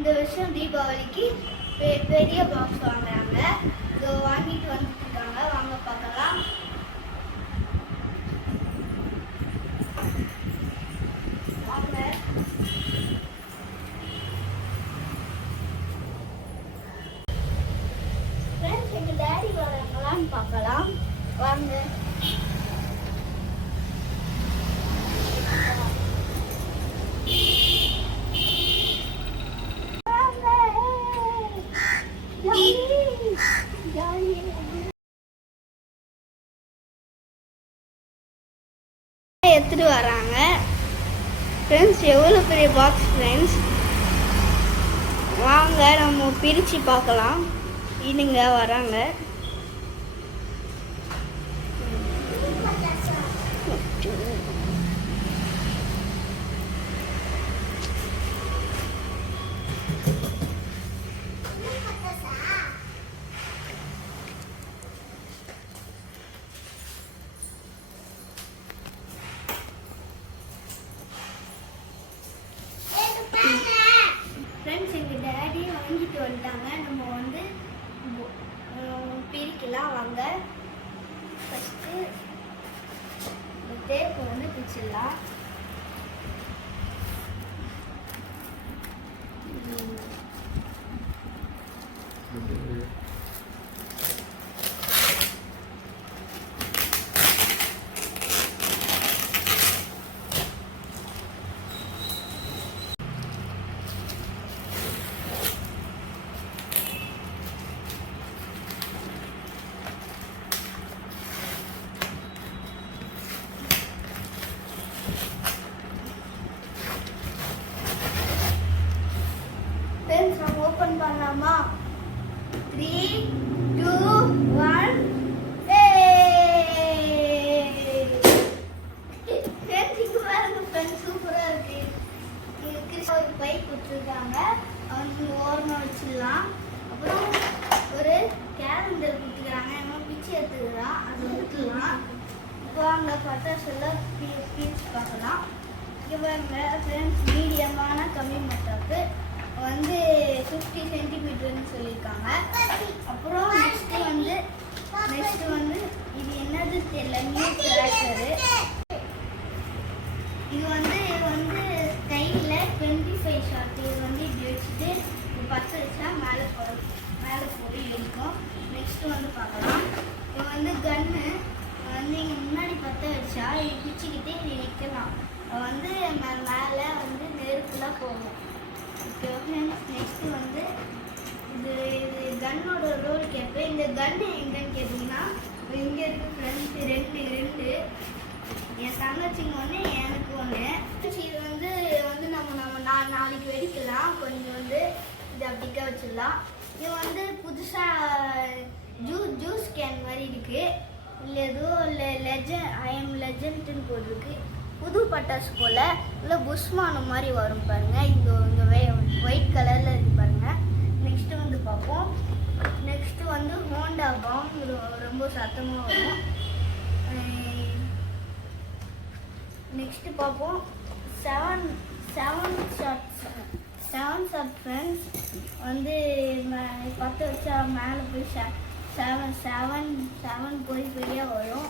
இந்த வருஷம் தீபாவளிக்கு பெரிய பாக்ஸ் வாங்குறாங்க. இதோ வாங்கிட்டு வந்துருக்காங்க, வாங்க பார்க்கலாம். வாங்க ஃப்ரெண்ட்ஸ், எங்க டாடி வராங்களான்னு பார்க்கலாம். வாங்க. எடுத்துட்டு வராங்க ஃப்ரெண்ட்ஸ். எவ்வளோ பெரிய பாக்ஸ் ஃப்ரெண்ட்ஸ். வாங்க நம்ம பிரித்து பார்க்கலாம். இதுங்க வராங்க. ஃப்ரெண்ட்ஸ், எங்கள் டேடி வாங்கிட்டு வந்துட்டாங்க. நம்ம வந்து பிரிக்கலாம். வாங்க. ஃபஸ்ட்டு இந்த டேப்பை வந்து பிரிச்சிடலாம். நம்ம ஓபன் பண்ணலாமா? 3 2 1 சூப்பரா இருக்கு. ஒரு பை கொடுத்துருக்காங்க, அவங்க ஓரமா வச்சிடலாம். அப்புறம் ஒரு கேலண்டர் கொடுத்துக்கிறாங்க, என்ன பிச்சு எடுத்துக்கலாம், அது விட்டுலாம். இப்போ அங்கே பட்டாசுலாம் பீஸ் பார்க்கலாம். இவங்க ஃப்ரெண்ட்ஸ் மீடியமான கம்மி மட்டாக்கு வந்து 50 சென்டிமீட்டர்னு சொல்லியிருக்காங்க. அப்புறம் நெக்ஸ்ட் வந்து இது என்னது தெரியல, நியூ கிராக்கரு. இது வந்து கையில் 25 ஷாட். இது வந்து இப்படி வச்சுட்டு 10 வச்சா மேலே போய் இருக்கும். நெக்ஸ்ட் வந்து பார்க்கலாம். இது வந்து கன்னு வந்து இங்கே முன்னாடி 10 வச்சா இது பிச்சுக்கிட்டே இது வைக்கலாம். வந்து மேலே வந்து நெருப்புலாம் போகும். நெக்ஸ்ட் வந்து இது கன்னோட ரோல் கேட்பேன். இந்த கன்னு எங்கன்னு கேட்டிங்கன்னா இங்கே இருக்கு ஃப்ரெண்ட்ஸ். ரெண்டு என் தங்கச்சிங்க ஒன்று, எனக்கு ஒன்று. இது வந்து நம்ம நாளைக்கு வெடிக்கலாம். கொஞ்சம் வந்து இது அப்படிக்க வச்சிடலாம். இது வந்து புதுசாக ஜூஸ் கேன் மாதிரி இருக்குது. இல்லை எதுவும் இல்லை, ஐ எம் லெஜண்ட்னு போட்டிருக்கு. புது பட்டாசு போல் இல்லை புஷ்மானம் மாதிரி வரும் பாருங்கள். இந்த ஒயிட் கலரில் இருக்கு பாருங்கள். நெக்ஸ்ட்டு வந்து பார்ப்போம். நெக்ஸ்ட்டு வந்து ஹோண்டா பாம், ரொம்ப சத்தமாக வரும். நெக்ஸ்ட்டு பார்ப்போம். 7 ஷாட் ஃப்ரெண்ட்ஸ். வந்து 10 வச்சா மேலே போய் 7 போய் வரும்.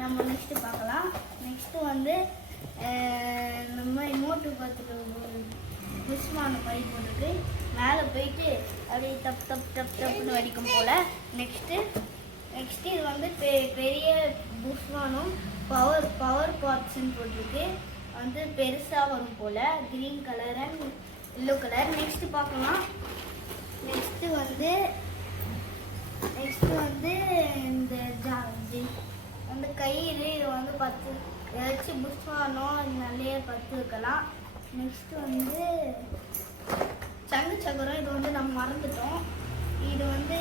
நம்ம நெக்ஸ்ட்டு பார்க்கலாம். நெக்ஸ்ட்டு வந்து நம்ம மோட்டு பார்த்துட்டு புஷ்மான மாதிரி போட்டுருக்கு. மேலே போயிட்டு அப்படியே தப்புன்னு வடிக்கும் போல். நெக்ஸ்ட்டு இது வந்து பெரிய புஷ்மானம் பவர் பார்ட்ஸ்ன்னு போட்டிருக்கு. வந்து பெருசாக வரும் போல். Green colour and yellow colour. Next பார்க்கலாம். நெக்ஸ்ட்டு வந்து இந்த அந்த கயிறு, இது வந்து 10 ஏதாச்சும் புஷ்வானம் நல்லையே 10 இருக்கலாம். நெக்ஸ்ட்டு வந்து சக்கரம். இது வந்து நம்ம மறந்துட்டோம். இது வந்து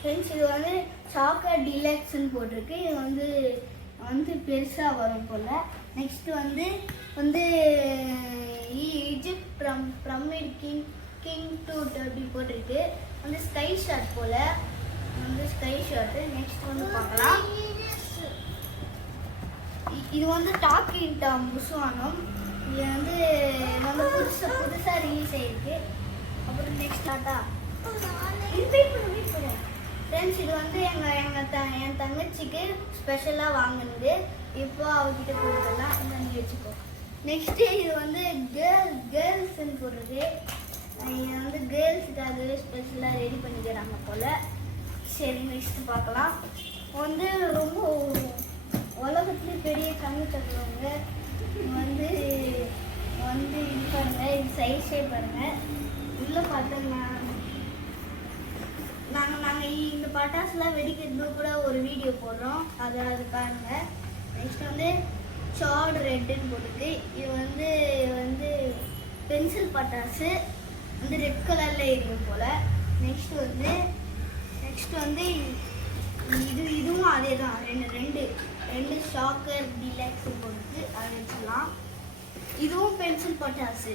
ஃப்ரெண்ட்ஸ், இது வந்து சாக்லேட் டிலக்ஸ்ன்னு போட்டிருக்கு. இது வந்து பெருசாக வரும் போல். நெக்ஸ்ட்டு வந்து ஈஜிப்ட் பிரமிட் கிங் டூட் அப்படி போட்டிருக்கு. வந்து ஸ்கை ஷாட் போல். வந்து ஸ்கை ஷாட்டு. நெக்ஸ்ட் வந்து பார்க்கலாம். இது வந்து டாக்கிங் டாம் புஷ்வானம். இது வந்து புதுசாக ரிலீஸ் ஆகிருக்கு. டாட்டா. ஃப்ரெண்ட்ஸ் இது வந்து என் தங்கச்சிக்கு ஸ்பெஷலாக வாங்கினது. இப்போ அவகிட்ட கொடுக்கலாம், நீ வச்சுக்கோ. நெக்ஸ்ட்டு இது வந்து கேர்ள்ஸ்ன்னு போடுறது. இது வந்து கேர்ள்ஸுக்காகவே ஸ்பெஷலாக ரெடி பண்ணிக்கிறாங்க போல். சரி நெக்ஸ்ட்டு பார்க்கலாம். வந்து ரொம்ப உலகத்துலேயே பெரிய கண்ணு தட்டுறவங்க வந்து வந்து இது பாருங்கள், இது சைஸே பாருங்கள். உள்ளே பார்த்தோம்னா நாங்கள் இந்த பட்டாசுலாம் வெடிக்கிறது கூட ஒரு வீடியோ போடுறோம், அது பாருங்கள். நெக்ஸ்ட் வந்து சார்ட் ரெட்டுன்னு போட்டுருக்கு. இது வந்து வந்து பென்சில் பட்டாசு வந்து ரெட் கலரில் எரியும் போல். நெக்ஸ்ட் வந்து இதுவும் அதே தான். ரெண்டு ஷாக்கர் டிலக்ஸ் போட்டு அதை வச்சுக்கலாம். இதுவும் பென்சில் பட்டாசு.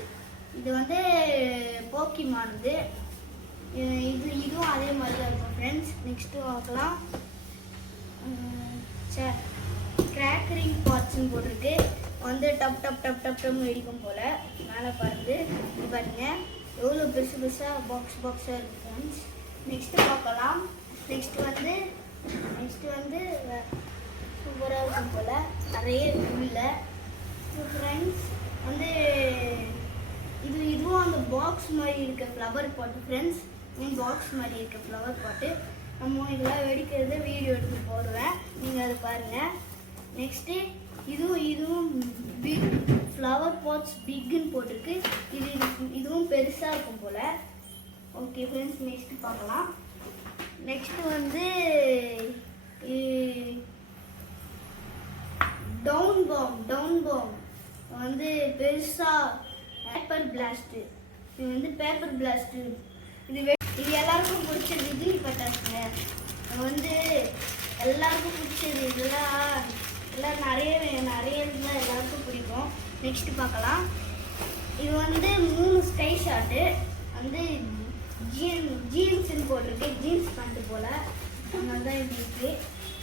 இது வந்து போக்கிமானது. இதுவும் அதே மாதிரி தான் இருக்கும் ஃப்ரெண்ட்ஸ். நெக்ஸ்ட்டு பார்க்கலாம். கிராக்கரிங் பாட்ஸ்ன்னு போட்டிருக்கு. வந்து டப் டப் டப் டப் டப்னு வெடிக்கும் போல். மேலே பாருங்க, இது பாருங்க எவ்வளோ பெருசாக பாக்ஸாக இருக்குது ஃப்ரெண்ட்ஸ். நெக்ஸ்ட்டு பார்க்கலாம். நெக்ஸ்ட்டு வந்து சூப்பராக இருக்கும் போல், நிறைய உள்ள ஃப்ரெண்ட்ஸ். வந்து இதுவும் அந்த பாக்ஸ் மாதிரி இருக்க ஃப்ளவர் பாட்டு ஃப்ரெண்ட்ஸ். பாக்ஸ் மாதிரி இருக்க ஃப்ளவர் பாட்டு. நம்ம இதெல்லாம் வெடிக்கிறது வீடியோ எடுத்து போடுவேன், நீங்கள் அதை பாருங்கள். நெக்ஸ்ட்டு இதுவும் பிக் ஃப்ளவர் பாட்ஸ் பிக்குன்னு போட்டிருக்கு. இதுவும் பெருசாக இருக்கும் போல். ஓகே ஃப்ரெண்ட்ஸ், நெக்ஸ்ட்டு பார்க்கலாம். நெக்ஸ்ட்டு வந்து டவுன் பாம் வந்து பெருசாக பேப்பர் பிளாஸ்ட்டு. இது வந்து பேப்பர் பிளாஸ்ட்டு. இது எல்லாருக்கும் பிடிச்சது. இது பட்டாசுங்க வந்து எல்லாருக்கும் பிடிச்சது. எல்லாம் நிறைய இருந்தால் எல்லாருக்கும் பிடிக்கும். நெக்ஸ்ட்டு பார்க்கலாம். இது வந்து 3 ஸ்கை ஷாட்டு வந்து ஜீன்ஸ்ன்னு போட்டிருக்கு. ஜீன்ஸ் பேண்ட்டு போல் அதனால தான் இது இருக்குது.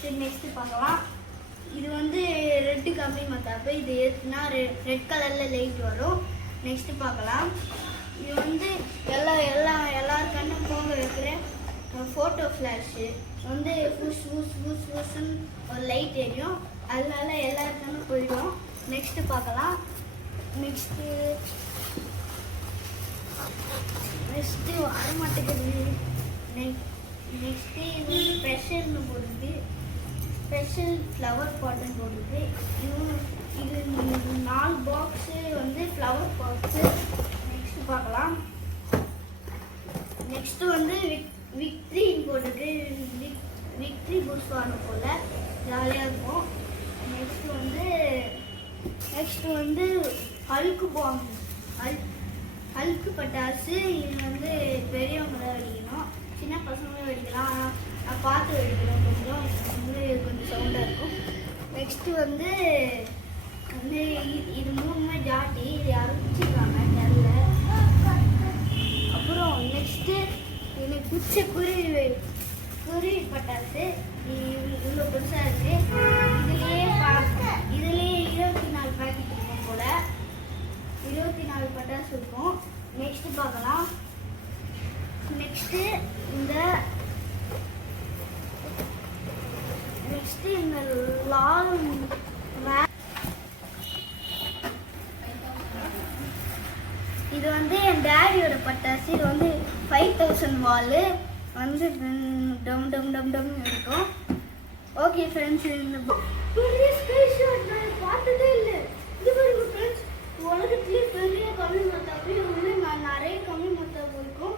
சரி நெக்ஸ்ட்டு பார்க்கலாம். இது வந்து ரெட்டு கம்மி மத்தாப்பு. இது ஏற்றுனா ரெட் கலரில் லைட் வரும். நெக்ஸ்ட்டு பார்க்கலாம். இது வந்து எல்லார் கண்ணும் போக வைக்கிற ஃபோட்டோ ஃப்ளாஷு. வந்து ஃபுஷ்ன்னு ஒரு லைட் எரியும், அதனால எல்லார் கண்ணும் போயிடும். நெக்ஸ்ட்டு பார்க்கலாம். நெக்ஸ்ட்டு வரமாட்டேங்குது. நெக்ஸ்ட்டு இது ஸ்பெஷல்னு போடுது. ஸ்பெஷல் ஃப்ளவர் பாட்டுன்னு போடுது. இது 4 பாக்ஸு வந்து ஃப்ளவர் பாக்ஸு. நெக்ஸ்ட்டு பார்க்கலாம். நெக்ஸ்ட்டு வந்து விக்ட்ரின்னு போட்டுருக்கு. விக்ட்ரி புஷ்வான போல் ஜாலியாக இருக்கும். நெக்ஸ்ட்டு வந்து ஹல்க்கு பட்டாசு. இது வந்து பெரியவங்க தான் வெடிக்கணும், சின்ன பசங்களும் வெடிக்கலாம். ஆனால் நான் பார்த்து வெடிக்கணும், கொஞ்சம் சவுண்டாக இருக்கும். நெக்ஸ்ட்டு வந்து இது 3 ஜாட்டி. இது யாரும் பிடிச்சிருக்காங்க தெரில. அப்புறம் நெக்ஸ்ட்டு எனக்கு பிடிச்ச குருவி பட்டாசு. இவ்வளோ பெருசாக இருக்குது. இதுலேயே 24 பேக்கெட் இருக்கும் போல். 24 பட்டாசு இருக்கும். நெக்ஸ்ட்டு பார்க்கலாம். நெக்ஸ்ட்டு இந்த லாங் இது வந்து என் டேடியோட பட்டாசு. இது வந்து 5000 வால் வந்து டம் டம் டம் டம் இருக்கும். ஓகே ஃப்ரெண்ட்ஸ், இந்த பெரிய ஸ்பேஸ் ஷாட் நான் பார்த்ததே இல்லை. இது பாருங்க ஃப்ரெண்ட்ஸ், உலகத்துலேயே பெரிய கம்மி மத்தாப்பு. இது வந்து நிறைய கம்மி மத்தாப்பு இருக்கும்.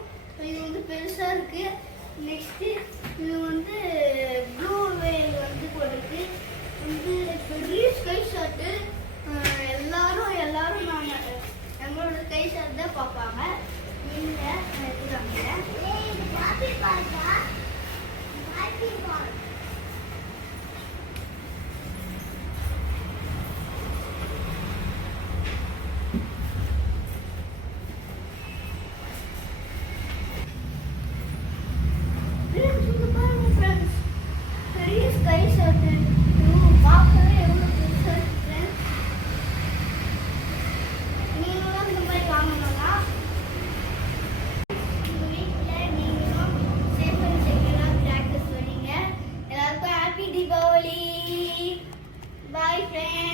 இது வந்து பெருசாக இருக்குது. நெக்ஸ்ட்டு